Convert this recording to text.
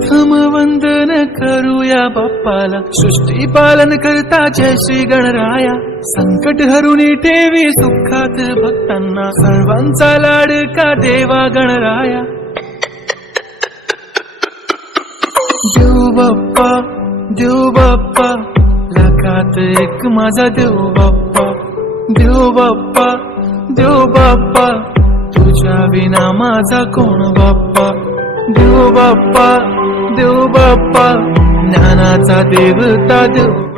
प्रथम वंदन करूया बाप्पाला, सृष्टी पालन करता जय श्री गणराया. संकट हरुनी ठेवी सुखात भक्तांना, सर्वांचा लाडका देवा गणराया. देव बाप्पा, देव बाप्पा, लाखात एक माझा देव बाप्पा. देव बाप्पा, देव बाप्पा, तुझ्या विना माझा कोण बाप्पा. देव बाप्पा, देव बाप्पा, ज्ञानाचा देवता देव